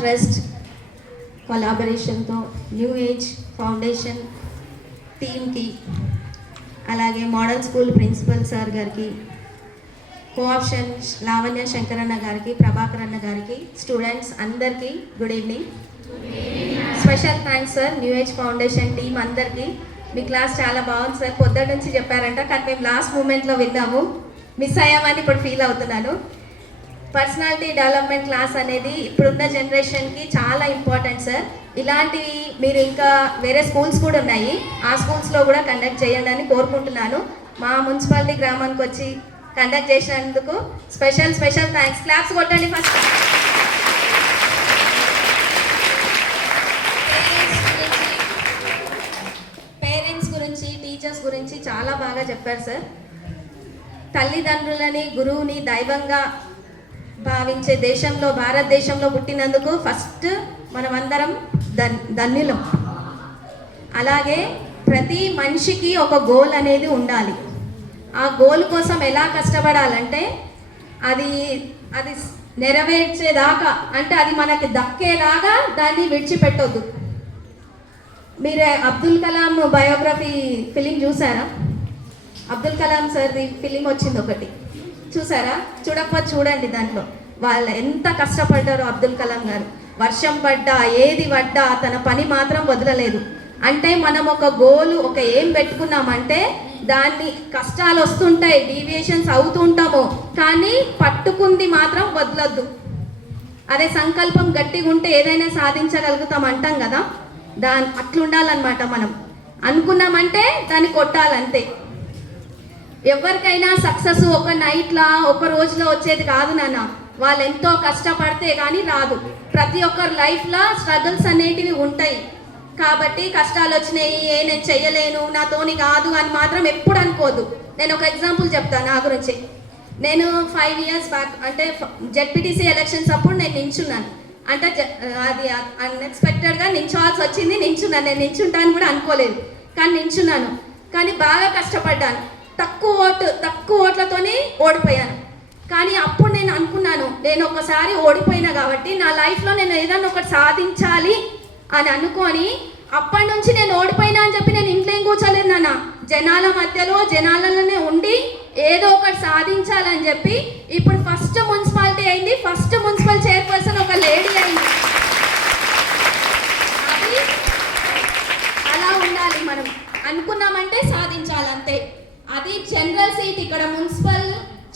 Trust కొలాబరేషన్తో new age foundation టీమ్కి, అలాగే model school principal sir గారికి, కోఆప్షన్ లావణ్య శంకరన్న గారికి, ప్రభాకర్ అన్న గారికి, స్టూడెంట్స్ అందరికీ good evening. Special thanks sir new age foundation team అందరికీ. మీ క్లాస్ చాలా బాగుంది సార్, పొద్దున్న నుంచి చెప్పారంట, కానీ మేము లాస్ట్ మూమెంట్లో విన్నాము, మిస్ అయ్యామని ఇప్పుడు ఫీల్ అవుతున్నాను. పర్సనాలిటీ డెవలప్మెంట్ క్లాస్ అనేది ఇప్పుడున్న జనరేషన్కి చాలా ఇంపార్టెంట్ సార్. ఇలాంటివి మీరు ఇంకా వేరే స్కూల్స్ కూడా ఉన్నాయి, ఆ స్కూల్స్లో కూడా కండక్ట్ చేయండి అని కోరుకుంటున్నాను. మా మున్సిపాలిటీ గ్రామానికి వచ్చి కండక్ట్ చేసినందుకు స్పెషల్ థ్యాంక్స్. క్లాప్స్ కొట్టండి ఫస్ట్. పేరెంట్స్ గురించి, టీచర్స్ గురించి చాలా బాగా చెప్పారు సార్. తల్లిదండ్రులని, గురువుని దైవంగా భావించే దేశంలో, భారతదేశంలో పుట్టినందుకు ఫస్ట్ మనమందరం ధన్యులం. అలాగే ప్రతి మనిషికి ఒక గోల్ అనేది ఉండాలి. ఆ గోల్ కోసం ఎలా కష్టపడాలంటే అది నెరవేర్చేదాకా, అంటే అది మనకి దక్కేలాగా దాన్ని విడిచిపెట్టొద్దు. మీరే అబ్దుల్ కలాం బయోగ్రఫీ ఫిలిం చూసారా? అబ్దుల్ కలాం సార్ది ఫిలిం వచ్చింది ఒకటి, చూసారా? చూడకపోతే చూడండి. దాంట్లో వాళ్ళు ఎంత కష్టపడ్డారో అబ్దుల్ కలాం గారు. వర్షం పడ్డా, ఏది పడ్డా తన పని మాత్రం వదలలేదు. అంటే మనం ఒక గోలు, ఒక ఏం పెట్టుకున్నామంటే దాన్ని కష్టాలు వస్తుంటాయి, డీవియేషన్స్ అవుతుంటాము, కానీ పట్టుకుంది మాత్రం వదలొద్దు. అదే సంకల్పం గట్టిగా ఉంటే ఏదైనా సాధించగలుగుతాం అంటాం కదా, అట్లుండాలన్నమాట. మనం అనుకున్నామంటే దాన్ని కొట్టాలంతే. ఎవరికైనా సక్సెస్ ఒక నైట్లా, ఒక రోజులో వచ్చేది కాదు నాన్న. వాళ్ళు ఎంతో కష్టపడితే కానీ రాదు. ప్రతి ఒక్కరి లైఫ్లో స్ట్రగుల్స్ అనేటివి ఉంటాయి. కాబట్టి కష్టాలు వచ్చినాయి, నేను చెయ్యలేను, నాతోని కాదు అని మాత్రం ఎప్పుడు అనుకోదు. నేను ఒక ఎగ్జాంపుల్ చెప్తాను నా గురించి. నేను 5 years బ్యాక్, అంటే జెడ్పీటీసీ ఎలక్షన్స్ అప్పుడు నేను నించున్నాను. అంటే అది అన్ఎక్స్పెక్టెడ్గా నించోవాల్సి వచ్చింది. నించున్నాను, నేను నించుంటాను కూడా అనుకోలేదు, కానీ నించున్నాను. కానీ బాగా కష్టపడ్డాను. తక్కువ ఓట్లతోనే ఓడిపోయాను. కానీ అప్పుడు నేను అనుకున్నాను, నేను ఒకసారి ఓడిపోయినా కాబట్టి నా లైఫ్లో నేను ఏదైనా ఒకటి సాధించాలి అని అనుకొని, అప్పటి నుంచి నేను ఓడిపోయినా అని చెప్పి నేను ఇంట్లో ఏం కూర్చోలేదు నాన్న. జనాల మధ్యలో, జనాలలోనే ఉండి ఏదో ఒకటి సాధించాలని చెప్పి ఇప్పుడు ఫస్ట్ మున్సిపాలిటీ అయింది. ఫస్ట్ మున్సిపల్ చైర్పర్సన్ ఒక లేడీ అయింది. అది అలా ఉండాలి. మనం అనుకున్నామంటే సాధించాలంతే. అది జనరల్ సీట్. ఇక్కడ మున్సిపల్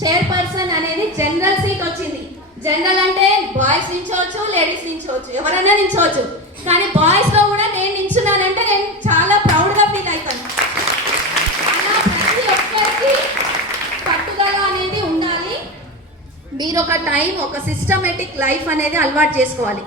చైర్పర్సన్ అనేది జనరల్ సీట్ వచ్చింది. జనరల్ అంటే బాయ్స్ నించోవచ్చు, లేడీస్ నించోవచ్చు, ఎవరైనా నించోవచ్చు. కానీ బాయ్స్లో కూడా నేను నించున్నానంటే నేను చాలా ప్రౌడ్గా ఫీల్ అవుతాను. అలా ప్రతి ఒక్కరికి పట్టుదల అనేది ఉండాలి. మీరు ఒక టైం, ఒక సిస్టమేటిక్ లైఫ్ అనేది అలవాటు చేసుకోవాలి.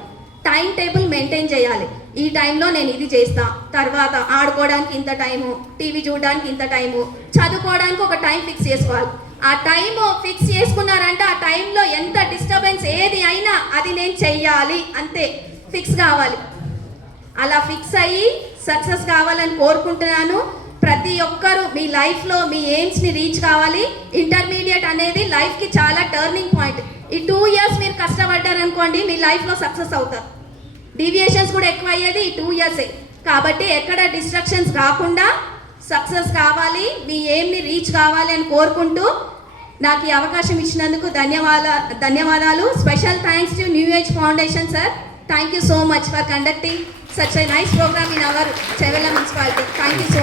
టైం టేబుల్ మెయింటైన్ చేయాలి. ఈ టైంలో నేను ఇది చేస్తా, తర్వాత ఆడుకోవడానికి ఇంత టైము, టీవీ చూడడానికి ఇంత టైము, చదువుకోవడానికి ఒక టైం ఫిక్స్ చేసుకోవాలి. ఆ టైం ఫిక్స్ చేసుకున్నారంటే ఆ టైంలో ఎంత డిస్టర్బెన్స్ ఏది అయినా అది నేను చెయ్యాలి, అంతే ఫిక్స్ కావాలి. అలా ఫిక్స్ అయ్యి సక్సెస్ కావాలని కోరుకుంటున్నాను. ప్రతి ఒక్కరూ మీ లైఫ్లో మీ ఎయిమ్స్ని రీచ్ కావాలి. ఇంటర్మీడియట్ అనేది లైఫ్కి చాలా టర్నింగ్ పాయింట్. ఈ 2 years మీరు కష్టపడ్డారనుకోండి, మీ లైఫ్లో సక్సెస్ అవుతారు. డీవియేషన్స్ కూడా ఎక్కువ అయ్యేది ఈ 2 years. కాబట్టి ఎక్కడ డిస్ట్రక్షన్స్ కాకుండా సక్సెస్ కావాలి, మీ ఎయిమ్ని రీచ్ కావాలి అని కోరుకుంటూ నాకు ఈ అవకాశం ఇచ్చినందుకు ధన్యవాదాలు. Special thanks to new age foundation sir. Thank you so much for conducting such a nice program in our Chevella municipality. Thank you so much.